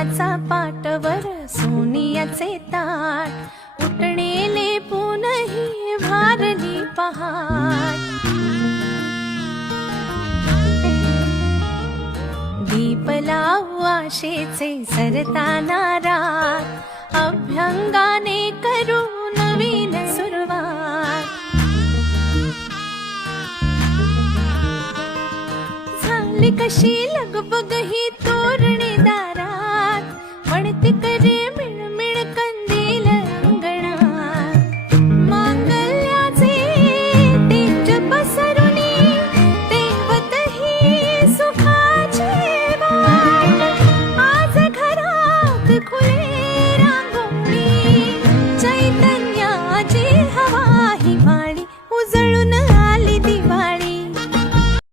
सोन्याचा पाटवर सोनियाचे ताट उठणेले पुनही भारली पहाट दीप लावू आशेचे सरताना रात अभ्यंगाने करू नवीन सुरुवात झाली कशी लगबग ही तोरणे दारात म्हणते करे